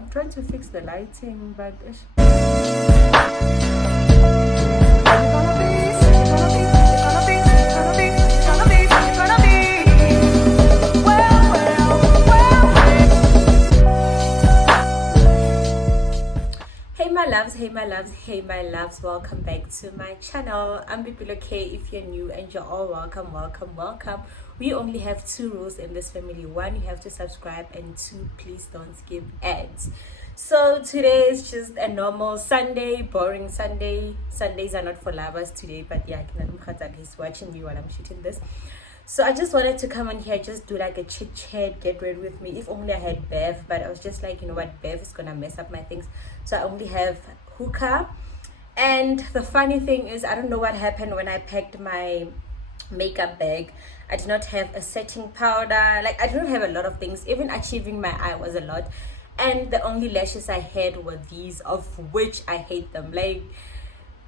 I'm trying to fix the lighting, but hey my loves, welcome back to my channel. I'm K. If you're new, and you're all welcome. We only have 2 rules in this family. 1, you have to subscribe, and 2, please don't skip ads. So today is just a normal Sunday, boring Sunday. Sundays are not for lovers today, but yeah, he's watching me while I'm shooting this. So I just wanted to come on here, just do like a chit chat, get ready with me. If only I had Bev, but I was just like, you know what, Bev is gonna mess up my things. So I only have hookah. And the funny thing is, I don't know what happened when I packed my makeup bag. I did not have a setting powder. Like, I didn't have a lot of things. Even achieving my eye was a lot. And the only lashes I had were these, of which I hate them. Like,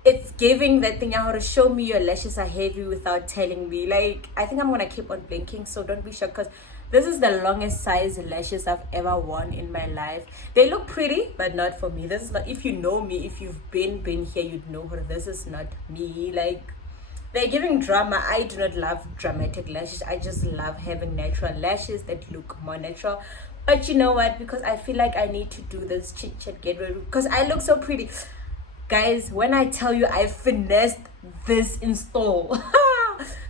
it's giving that thing how to show me your lashes are heavy without telling me. Like, I think I'm gonna keep on blinking, so don't be shocked, because this is the longest size lashes I've ever worn in my life. They look pretty, but not for me. This is not, if you know me, if you've been here, you'd know this is not me. Like, they're giving drama. I do not love dramatic lashes. I just love having natural lashes that look more natural. But you know what, because I feel like I need to do this chit chat, get ready, because I look so pretty. Guys, when I tell you I finessed this install,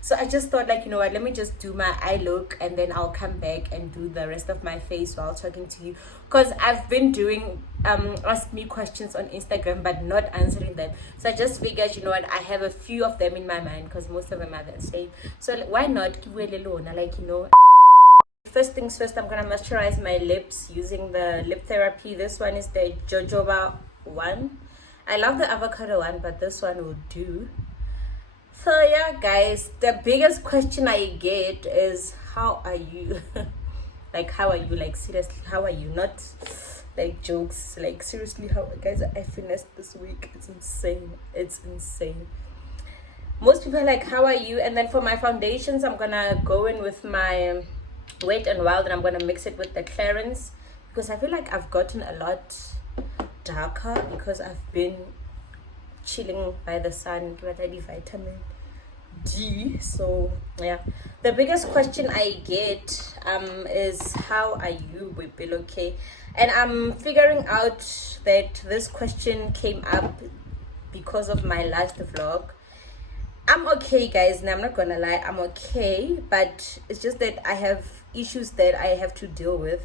so I just thought, like, you know what, let me just do my eye look, and then I'll come back and do the rest of my face while talking to you, because I've been doing ask me questions on Instagram but not answering them. So I just figured, you know what, I have a few of them in my mind, because most of them are the same. So why not give it alone? Like, you know, first things first, I'm gonna moisturize my lips using the lip therapy. This one is the jojoba one. I love the avocado one, but this one will do. So yeah, guys, the biggest question I get is, how are you? Like, how are you? Like, seriously, how are you? Not like jokes. Like, seriously, how? Guys, I finessed this week. It's insane. Most people are like, how are you? And then for my foundations, I'm gonna go in with my Wet n Wild, and I'm gonna mix it with the Clarins, because I feel like I've gotten a lot darker because I've been chilling by the sun, with vitamin D. So yeah, the biggest question I get is, how are you, okay? And I'm figuring out that this question came up because of my last vlog. I'm okay, guys, and I'm not gonna lie, I'm okay, but it's just that I have issues that I have to deal with,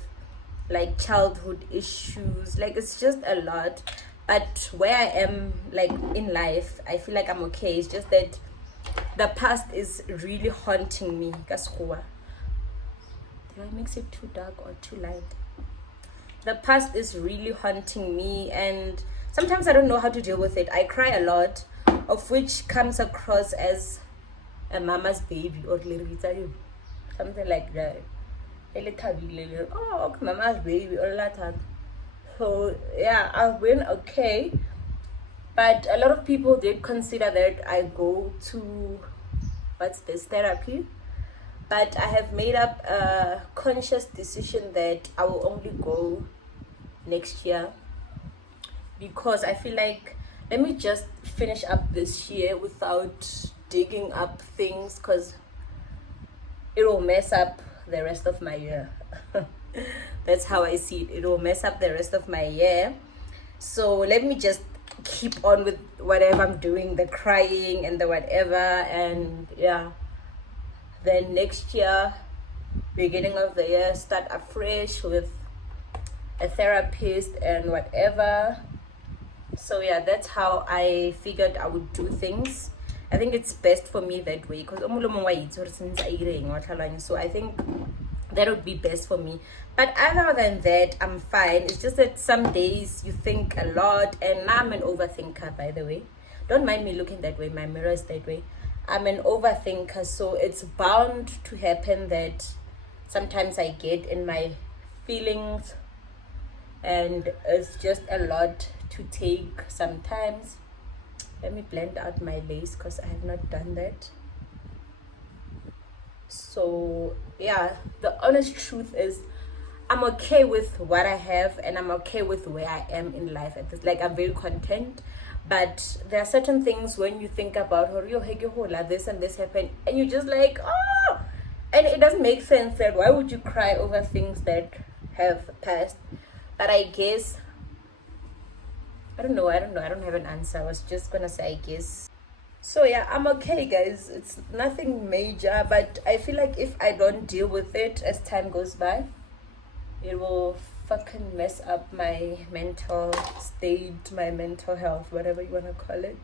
like childhood issues. Like, it's just a lot. But where I am, like, in life, I feel like I'm okay. It's just that the past is really haunting me. Did I mix it too dark or too light? The past is really haunting me, and sometimes I don't know how to deal with it. I cry a lot, of which comes across as a mama's baby, or something like that. Oh, mama's baby, all that. So yeah, I've been okay, but a lot of people did consider that I go to therapy, but I have made up a conscious decision that I will only go next year, because I feel like, let me just finish up this year without digging up things, because it will mess up the rest of my year. That's how I see it. It will mess up the rest of my year. So let me just keep on with whatever I'm doing, the crying and the whatever, and yeah, then next year, beginning of the year, start afresh with a therapist and whatever. So yeah, that's how I figured I would do things. I think it's best for me that way, because so I think that would be best for me. But other than that, I'm fine. It's just that some days you think a lot, and I'm an overthinker, by the way. Don't mind me looking that way, my mirror is that way. I'm an overthinker, so it's bound to happen that sometimes I get in my feelings, and it's just a lot to take sometimes. Let me blend out my lace, because I have not done that. So yeah, the honest truth is, I'm okay with what I have, and I'm okay with where I am in life at this. Like, I'm very content. But there are certain things when you think about this and this happened, and you just like, oh, and it doesn't make sense that why would you cry over things that have passed. But I guess I don't know. I don't have an answer. I was just gonna say I guess. So yeah, I'm okay, guys. It's nothing major, but I feel like if I don't deal with it as time goes by, it will fucking mess up my mental state, my mental health, whatever you want to call it.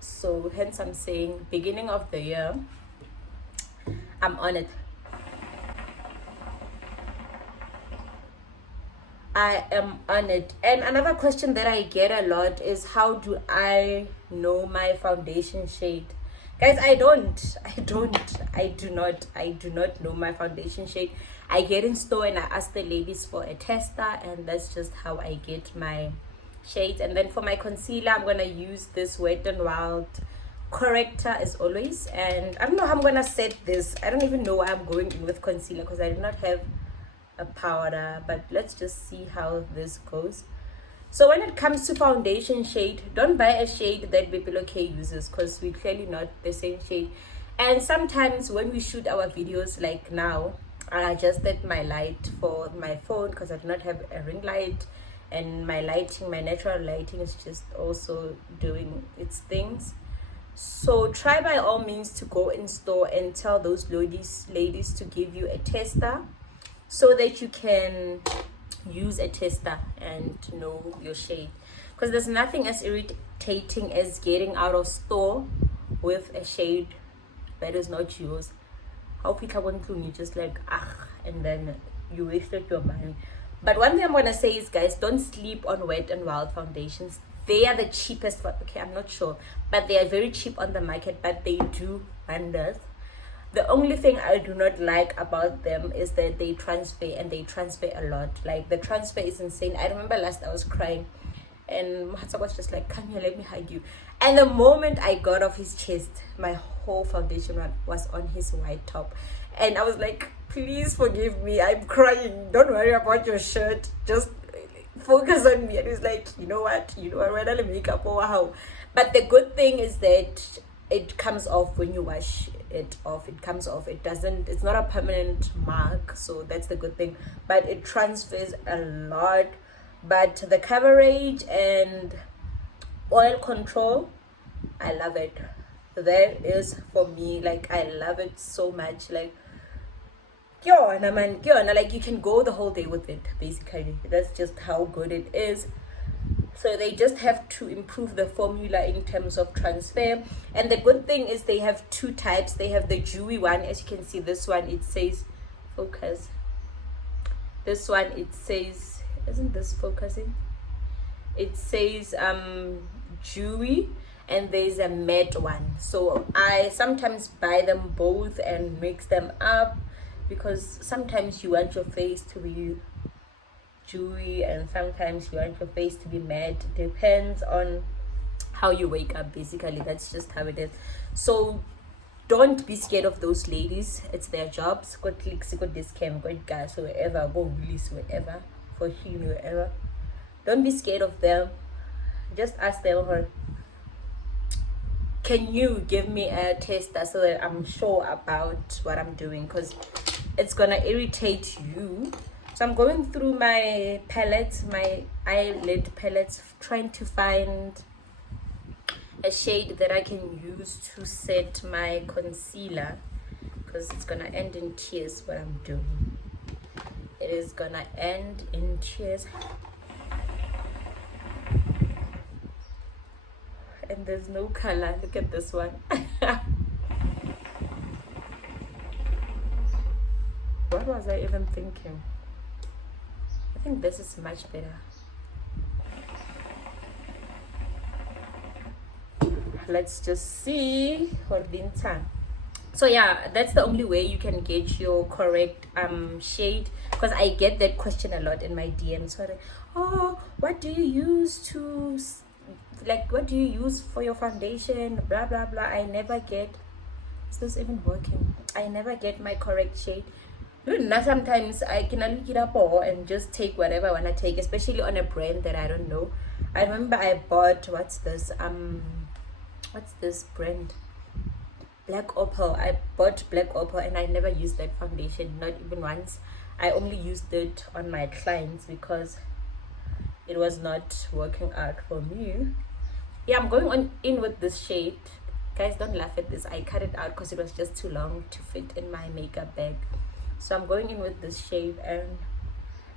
So hence I'm saying beginning of the year, I'm on it. I am on it. And another question that I get a lot is, how do I know my foundation shade? Guys, I do not know my foundation shade. I get in store and I ask the ladies for a tester, and that's just how I get my shades. And then for my concealer, I'm gonna use this Wet n Wild corrector as always. And I don't know how I'm gonna set this. I don't even know why I'm going in with concealer, because I did not have a powder, but let's just see how this goes. So when it comes to foundation shade, don't buy a shade that K uses, because we're clearly not the same shade. And sometimes when we shoot our videos, like now, I adjusted my light for my phone because I do not have a ring light, and my lighting, my natural lighting, is just also doing its things. So try by all means to go in store and tell those ladies to give you a tester, so that you can use a tester and know your shade. Because there's nothing as irritating as getting out of store with a shade that is not yours. How people want to, you just like, and then you wasted your money. But one thing I'm gonna say is, guys, don't sleep on Wet n Wild foundations. They are the cheapest okay, I'm not sure, but they are very cheap on the market, but they do wonders. The only thing I do not like about them is that they transfer, and they transfer a lot. Like, the transfer is insane. I remember last I was crying, and Mahatsa was just like, come here, let me hug you. And the moment I got off his chest, my whole foundation was on his white top. And I was like, please forgive me, I'm crying. Don't worry about your shirt. Just focus on me. And he's like, you know what? When I make up, oh, wow. But the good thing is that it comes off when you wash it off. It comes off. It's not a permanent mark. So that's the good thing. But it transfers a lot. But the coverage and oil control, I love it. That is for me, like, I love it so much. Like, like, you can go the whole day with it, basically. That's just how good it is. So they just have to improve the formula in terms of transfer. And the good thing is they have two types. They have the dewy one. As you can see, this one, it says focus. This one, it says, isn't this focusing? It says dewy, and there's a matte one. So I sometimes buy them both and mix them up, because sometimes you want your face to be dewy and sometimes you want your face to be matte. Depends on how you wake up, basically. That's just how it is. So don't be scared of those ladies. It's their jobs. Go clicks, go discount, go gas, wherever, go release, wherever, for him, wherever. Don't be scared of them. Just ask them, can you give me a tester so that I'm sure about what I'm doing, because it's gonna irritate you. So I'm going through my palettes, my eyelid palettes, trying to find a shade that I can use to set my concealer, because it's gonna end in tears what I'm doing. It is gonna end in tears. And there's no color. Look at this one. What was I even thinking? I think this is much better. Let's just see. So yeah, that's the only way you can get your correct shade, because I get that question a lot in my DMs. So like, oh, what do you use to, like, what do you use for your foundation, blah blah blah. I never get, is this even working? I never get my correct shade. Now sometimes I can look it up and just take whatever I want to take, especially on a brand that I don't know. I remember I bought, what's this brand, Black Opal. I bought Black Opal and I never used that foundation, not even once. I only used it on my clients because it was not working out for me. Yeah, I'm going on in with this shade. Guys, don't laugh at this. I cut it out because it was just too long to fit in my makeup bag. So I'm going in with this shade, and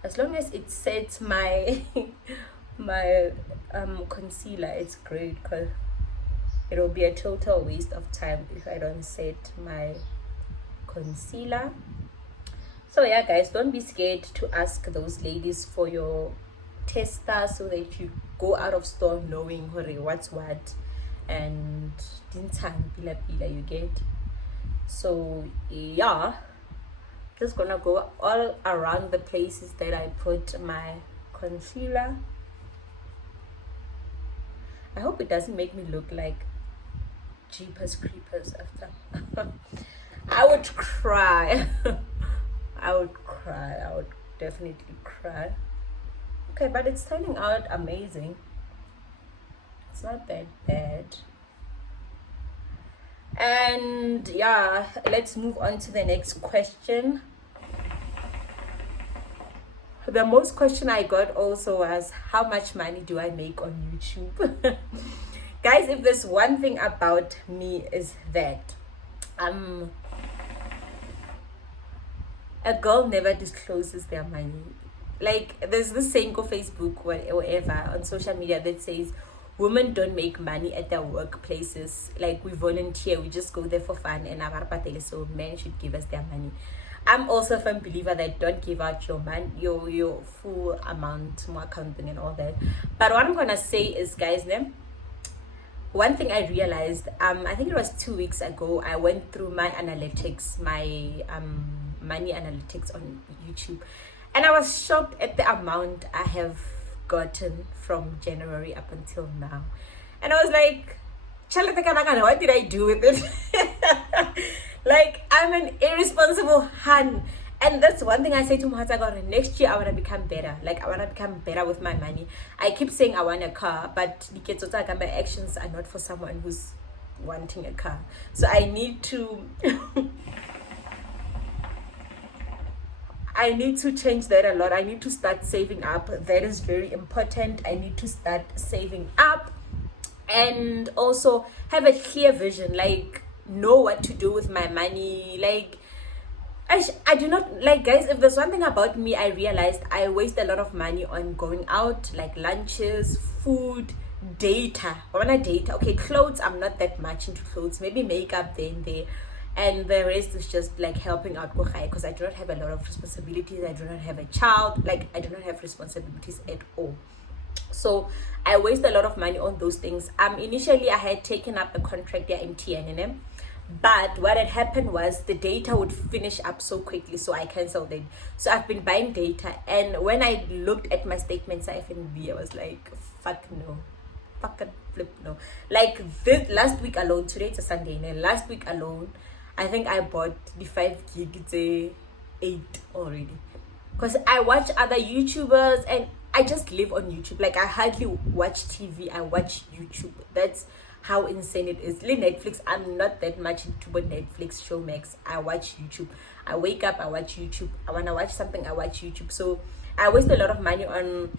as long as it sets my my concealer, it's great, because it'll be a total waste of time if I don't set my concealer. So yeah, guys, don't be scared to ask those ladies for your tester so that you go out of store knowing what's what, and you get. So yeah, just gonna go all around the places that I put my concealer. I hope it doesn't make me look like Jeepers Creepers after. I would cry. I would definitely cry. Okay, but it's turning out amazing. It's not that bad. And yeah, let's move on to the next question. The most question I got also was, how much money do I make on YouTube? Guys, if there's one thing about me is that a girl never discloses their money. Like, there's this saying on Facebook or wherever on social media that says women don't make money at their workplaces. Like, we volunteer, we just go there for fun, and so men should give us their money. I'm also a firm believer that don't give out your money, your full amount, more accounting and all that. But what I'm gonna say is, guys, one thing I realized, I think it was 2 weeks ago, I went through my analytics, my money analytics on YouTube, and I was shocked at the amount I have gotten from January up until now. And I was like, what did I do with it? Like, I'm an irresponsible hun. And that's one thing I say to Muhatagore, next year I want to become better. Like, I want to become better with my money. I keep saying I want a car, but my actions are not for someone who's wanting a car. So I need to I need to change that a lot. I need to start saving up. That is very important. I need to start saving up and also have a clear vision, like know what to do with my money. Like, I do not, like, guys, if there's one thing about me, I realized I waste a lot of money on going out, like lunches, food, data. I want to data. Okay, clothes, I'm not that much into clothes. Maybe makeup then there. And the rest is just like helping out because I do not have a lot of responsibilities. I do not have a child. Like, I do not have responsibilities at all. So I waste a lot of money on those things. Initially I had taken up a contract at MTN, but what had happened was the data would finish up so quickly, so I canceled it. So I've been buying data, and when I looked at my statements at FNB, I was like, fuck no, fucking flip no. Like, this last week alone, today it's a Sunday, and last week alone I think I bought the 5 gig, it's 8 already, because I watch other YouTubers and I just live on YouTube. Like, I hardly watch TV, I watch YouTube. That's how insane it is. Netflix, I'm not that much into Netflix, Showmax. I watch YouTube. I wake up, I watch YouTube. I want to watch something, I watch YouTube. So I waste a lot of money on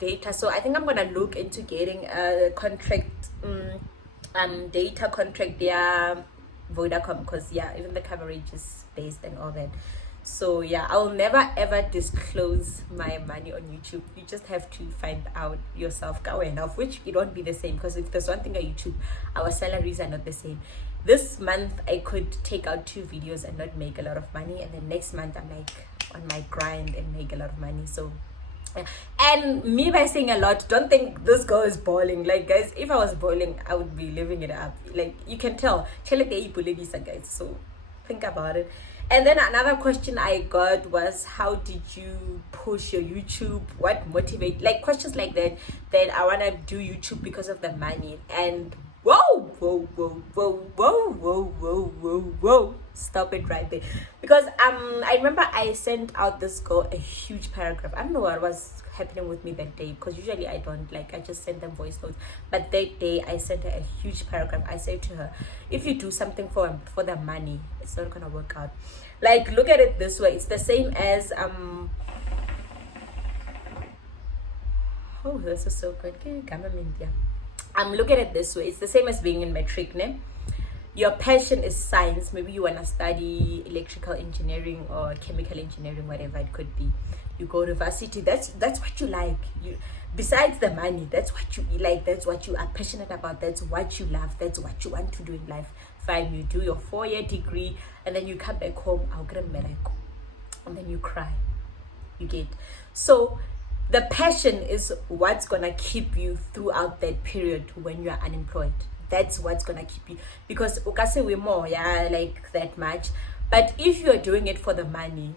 data. So I think I'm gonna look into getting a contract, data contract there, Vodacom, because yeah, even the coverage is based and all that. So yeah, I'll never ever disclose my money on YouTube. You just have to find out yourself, which it won't be the same, because if there's one thing at YouTube, our salaries are not the same. This month I could take out 2 videos and not make a lot of money, and then next month I'm like on my grind and make a lot of money. So and me, by saying a lot, don't think this girl is balling. Like, guys, if I was balling, I would be living it up. Like, you can tell, guys. So think about it. And then another question I got was, how did you push your YouTube? What motivate? Like, questions like that I want to do YouTube because of the money. And whoa. Stop it right there. Because I remember I sent out this girl a huge paragraph. I don't know what was happening with me that day, because usually I don't, like, I just send them voice notes. But that day I sent her a huge paragraph. I said to her, if you do something for the money, it's not gonna work out. Like, look at it this way. It's the same as oh, this is so good. Look at it this way. It's the same as being in matric, ne? Your passion is science. Maybe you want to study electrical engineering or chemical engineering, whatever it could be. You go to varsity. That's what you like. Besides the money, that's what you like. That's what you are passionate about. That's what you love. That's what you want to do in life. Fine, you do your 4-year degree, and then you come back home, and then you cry. You get. So the passion is what's gonna keep you throughout that period when you are unemployed. That's what's gonna keep you, because ukase we more, yeah, like that much. But if you're doing it for the money,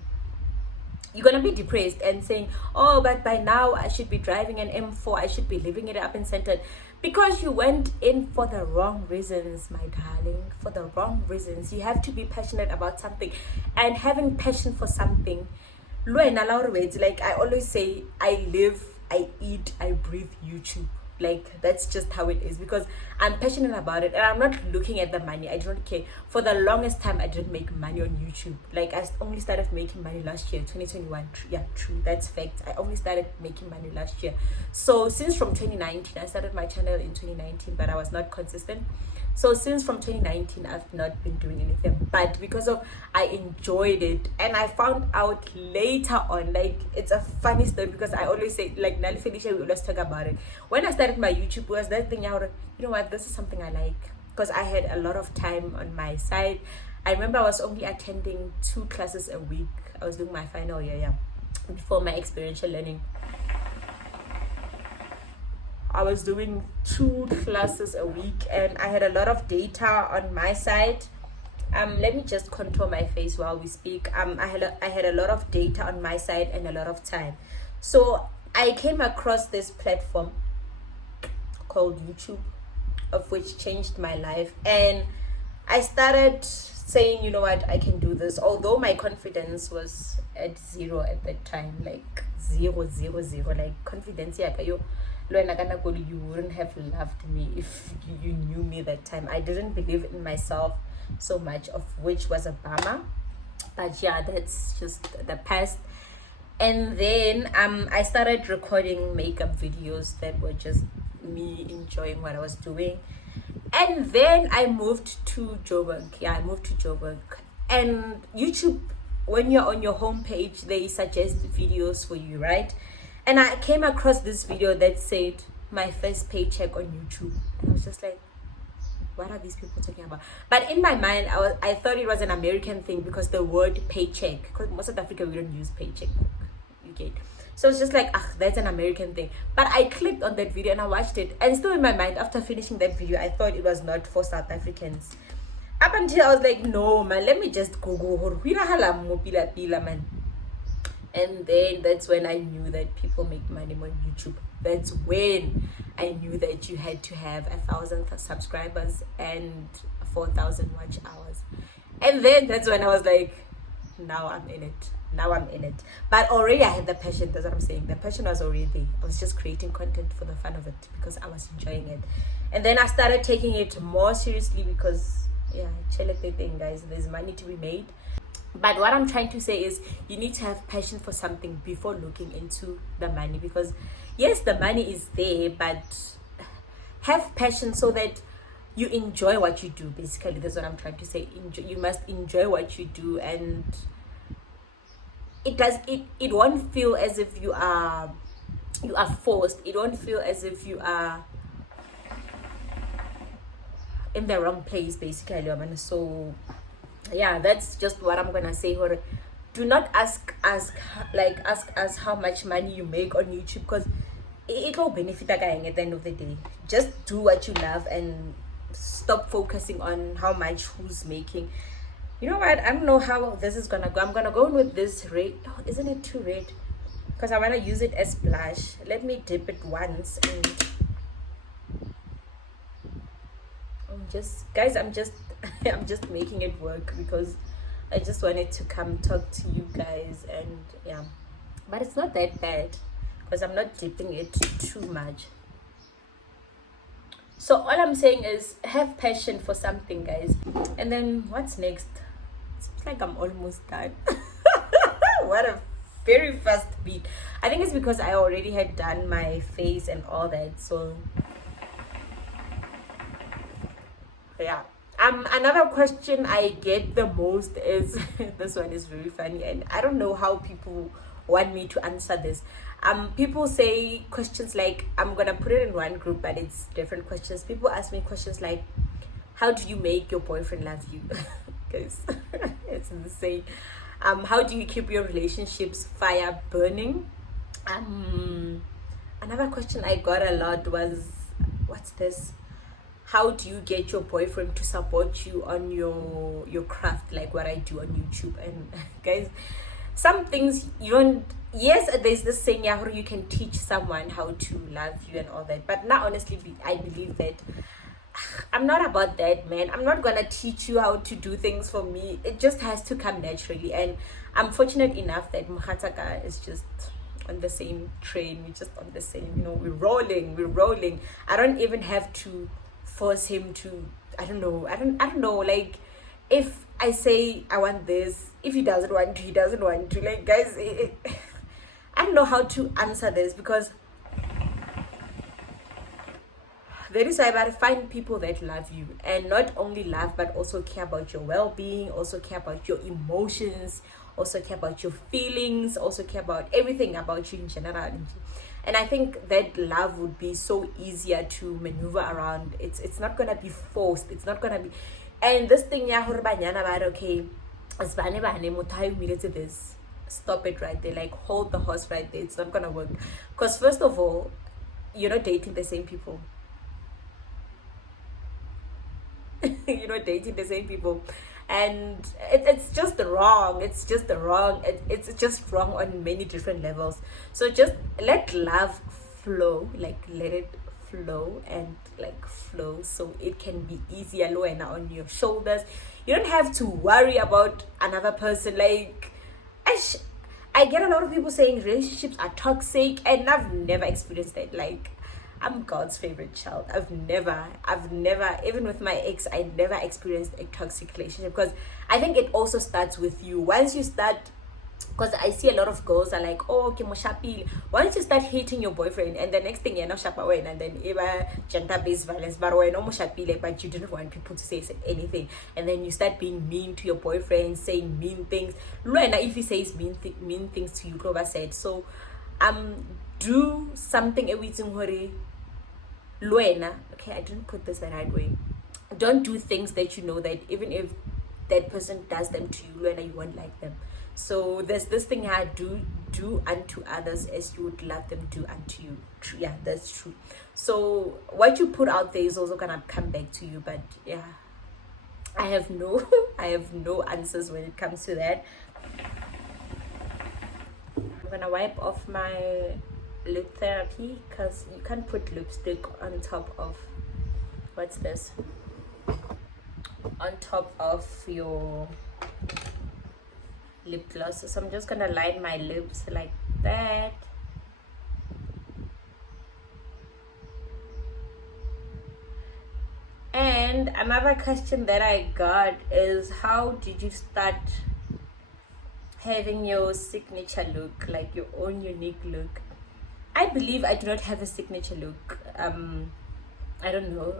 you're gonna be depressed and saying, oh, but by now I should be driving an M4, I should be living it up and centered, because you went in for the wrong reasons, my darling. For the wrong reasons. You have to be passionate about something, and having passion for something, like I always say, I live, I eat, I breathe YouTube. Like, that's just how it is, because I'm passionate about it, and I'm not looking at the money. I don't care. For the longest time, I didn't make money on YouTube. Like, I only started making money last year, 2021. Yeah, true, that's fact. I only started making money last year. So since from 2019, I started my channel in 2019, but I was not consistent. So since from 2019, I've not been doing anything, but because of I enjoyed it, and I found out later on, like, it's a funny story, because I always say, like, Nali Felicia, we always talk about it. When I started my YouTube, was that thing out, you know what, this is something I like, because I had a lot of time on my side. I remember I was only attending 2 classes a week. I was doing my final year, yeah, before my experiential learning. I was doing 2 classes a week, and I had a lot of data on my side. Let me just contour my face while we speak. I had a lot of data on my side and a lot of time. So I came across this platform called YouTube, of which changed my life, and I started saying, you know what, I can do this. Although my confidence was at 0 at that time, like 0, 0, 0, like confidence, yeah, you wouldn't have loved me if you knew me that time. I didn't believe in myself so much, of which was a bummer, but yeah, that's just the past. And then I started recording makeup videos that were just me enjoying what I was doing. And then I moved to Joburg. Yeah, I moved to Joburg. And YouTube, when you're on your homepage, they suggest videos for you, right? And I came across this video that said, my first paycheck on YouTube. And I was just like, what are these people talking about? But in my mind, I thought it was an American thing, because the word paycheck, because most of Africa, we don't use paycheck. You get. So it's just like, that's an American thing. But I clicked on that video and I watched it. And still in my mind, after finishing that video, I thought it was not for South Africans. Up until I was like, no, man, let me just Google. Man. And then that's when I knew that people make money on YouTube. That's when I knew that you had to have 1,000 subscribers and 4,000 watch hours. And then that's when I was like, now I'm in it. Now I'm in it. But already I had the passion. That's what I'm saying. The passion was already there. I was just creating content for the fun of it, because I was enjoying it. And then I started taking it more seriously, because, yeah, thing, guys, there's money to be made. But what I'm trying to say is, you need to have passion for something before looking into the money, because yes, the money is there, but have passion so that you enjoy what you do. Basically, that's what I'm trying to say. You must enjoy what you do, and it won't feel as if you are forced. It won't feel as if you are in the wrong place, basically. So yeah, that's just what I'm gonna say. Do not ask us how much money you make on YouTube, because it will benefit a guy at the end of the day. Just do what you love and stop focusing on how much who's making. You know what, I don't know how this is gonna go. I'm gonna go in with this red. Oh, isn't it too red? Because I want to use it as blush. Let me dip it once, and I'm just I'm just making it work, because I just wanted to come talk to you guys, and yeah, but it's not that bad because I'm not dipping it too much. So all I'm saying is have passion for something, guys. And then what's next? Seems like I'm almost done. What a very fast beat. I think it's because I already had done my face and all that. So yeah. Another question I get the most is this one is very funny, and I don't know how people want me to answer this. People say questions like, I'm gonna put it in one group, but it's different questions. People ask me questions like, how do you make your boyfriend love you? Because it's insane. How do you keep your relationships fire burning? Another question I got a lot was, what's this? How do you get your boyfriend to support you on your craft, like what I do on YouTube? And guys, some things you don't, yes, there's this saying, yeah, you can teach someone how to love you and all that, but now honestly I believe that I'm not about that, man. I'm not gonna teach you how to do things for me. It just has to come naturally, and I'm fortunate enough that Mkhataka is just on the same train. We're just on the same, we're rolling. I don't even have to force him to, I don't know, like, if I say I want this, if he doesn't want to, like, guys, I don't know how to answer this, because that is why I gotta find people that love you, and not only love but also care about your well-being, also care about your emotions, also care about your feelings, also care about everything about you in general. And I think that love would be so easier to maneuver around. It's not gonna be forced. It's not gonna be. And this thing, yeah, about okay, this. Stop it right there. Like, hold the horse right there. It's not gonna work. Because first of all, you're not dating the same people. You're not dating the same people. And it's just wrong. It's just wrong on many different levels. So just let love flow, like let it flow and like flow, so it can be easier, low and on your shoulders. You don't have to worry about another person. Like, I get a lot of people saying relationships are toxic, and I've never experienced that. Like, I'm God's favorite child. I've never, even with my ex, I never experienced a toxic relationship, because I think it also starts with you. Once you start, because I see a lot of girls are like, oh, okay, moshapil. Once you start hating your boyfriend, and the next thing you're not shapawen, and then even gender-based violence, but when no moshapil, but you didn't want people to say anything, and then you start being mean to your boyfriend, saying mean things. Luena, if he says mean things to you, Grover said. So, do something everything hore. Luena, okay, I didn't put this the right way. Don't do things that you know that even if that person does them to you, Luena, you won't like them. So there's this thing, I do unto others as you would love them do unto you. Yeah, that's true. So what you put out there is also gonna come back to you. But yeah, I have no answers when it comes to that. I'm gonna wipe off my lip therapy, because you can't put lipstick on top of, what's this, on top of your lip gloss. So I'm just gonna line my lips like that. And another question that I got is, how did you start having your signature look, like your own unique look? I believe I do not have a signature look. I don't know.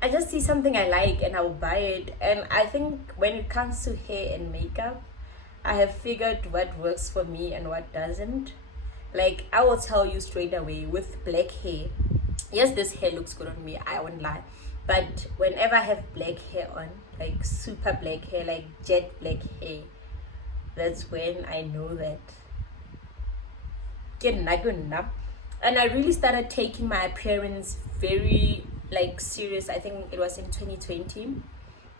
I just see something I like and I will buy it. And I think when it comes to hair and makeup, I have figured what works for me and what doesn't. Like, I will tell you straight away, with black hair, yes, this hair looks good on me, I won't lie. But whenever I have black hair on, like super black hair, like jet black hair, that's when I know that. And I really started taking my appearance very like serious. I think it was in 2020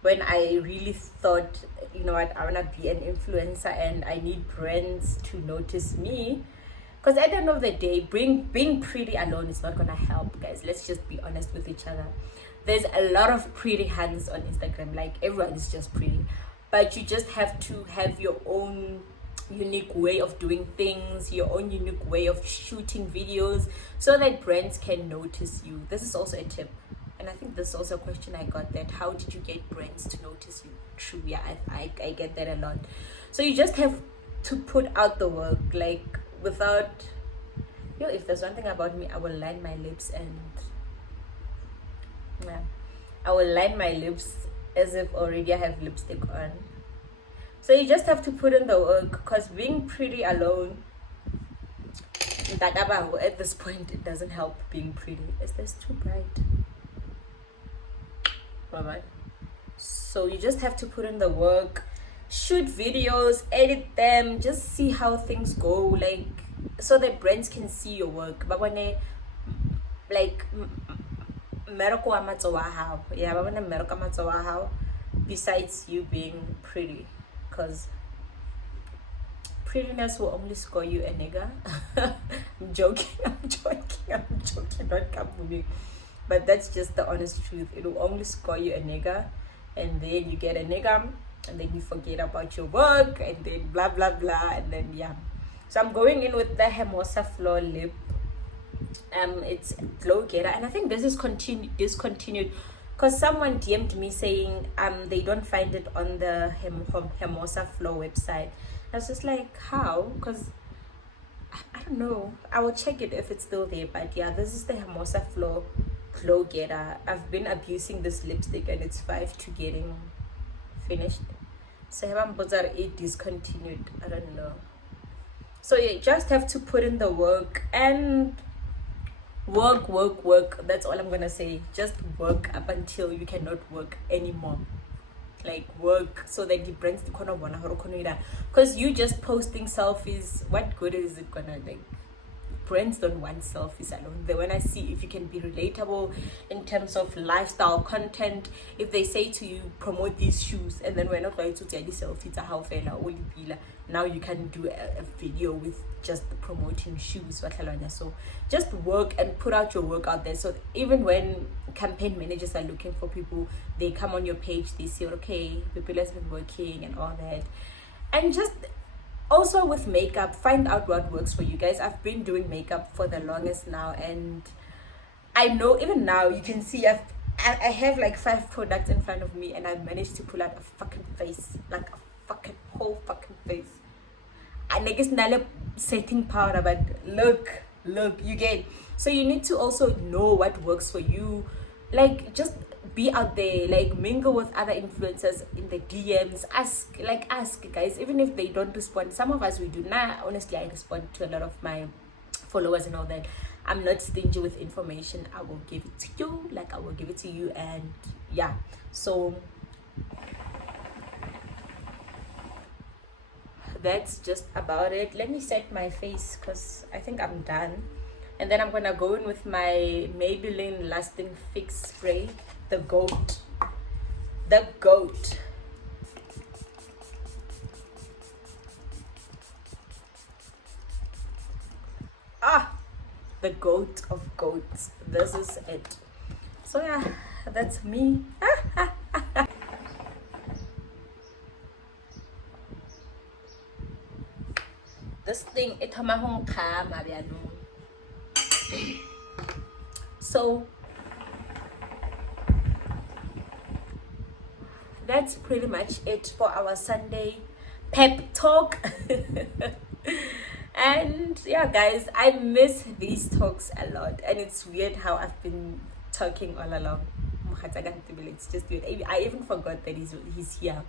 when I really thought, you know what, I want to be an influencer and I need brands to notice me. Because at the end of the day, being pretty alone is not gonna help, guys. Let's just be honest with each other. There's a lot of pretty hands on Instagram, like everyone is just pretty, but you just have to have your own unique way of doing things, your own unique way of shooting videos, so that brands can notice you. This is also a tip, and I think this is also a question I got, that how did you get brands to notice you? True, yeah, I get that a lot. So you just have to put out the work, like, without, if there's one thing about me, I will line my lips, and yeah, I will line my lips as if already I have lipstick on. So you just have to put in the work, because being pretty alone, at this point, it doesn't help. Being pretty, is this too bright? Bye-bye. So you just have to put in the work, shoot videos, edit them, just see how things go, like, so that brands can see your work. But when they, like, besides you being pretty, because prettiness will only score you a nigga. I'm joking, not kampuni. But that's just the honest truth. It will only score you a nigga, and then you get a nigga, and then you forget about your work, and then blah blah blah, and then yeah. So I'm going in with the Hermosa Floor lip. It's glow getter, and I think this is discontinued, because someone DM'd me saying they don't find it on the Hermosa Floor website. I was just like, how? Because I don't know, I will check it if it's still there. But yeah, this is the Hermosa Floor glow getter. I've been abusing this lipstick, and it's 5 to getting finished. So it discontinued, I don't know. So you just have to put in the work, and work. That's all I'm gonna say. Just work up until you cannot work anymore. Like, work so that the brands do not wanna, because you just posting selfies, what good is it gonna, like, brands don't want selfies alone. They wanna see if you can be relatable in terms of lifestyle content. If they say to you, promote these shoes, and then we're not going to tell you selfies, now you can do a video with just promoting shoes. So just work and put out your work out there, so even when campaign managers are looking for people, they come on your page, they see, okay, people has been working and all that. And just also with makeup, find out what works for you guys. I've been doing makeup for the longest now, and I know even now you can see I have like 5 products in front of me, and I managed to pull out a fucking face, like a fucking whole fucking face. And I guess not setting powder, but look, you get. So you need to also know what works for you. Like, just be out there, like, mingle with other influencers in the DMs, ask guys, even if they don't respond. Some of us, we do not. Honestly, I respond to a lot of my followers and all that. I'm not stingy with information. I will give it to you, like I will give it to you. And yeah, so that's just about it. Let me set my face, because I think I'm done, and then I'm gonna go in with my Maybelline Lasting Fix Spray, the goat. The goat of goats. This is it. So yeah, that's me. This thing, so that's pretty much it for our Sunday pep talk. And yeah guys, I miss these talks a lot, and it's weird how I've been talking all along. It's just weird. I even forgot that he's here.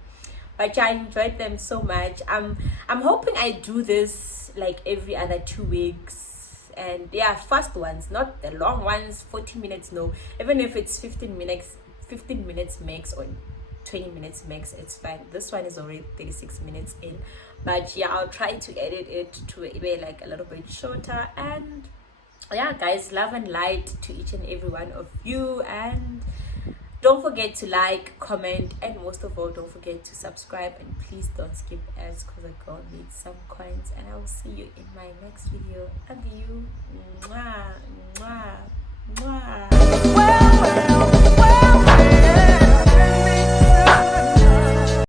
But I enjoyed them so much. I'm hoping I do this like every other 2 weeks, and yeah, fast ones, not the long ones, 40 minutes. No, even if it's 15 minutes max or 20 minutes max, it's fine. This one is already 36 minutes in, but yeah, I'll try to edit it to be like a little bit shorter. And yeah guys, love and light to each and every one of you, and don't forget to like, comment, and most of all, don't forget to subscribe, and please don't skip ads, because a girl needs some coins. And I will see you in my next video. Love you. Mwah, mwah, mwah. Well.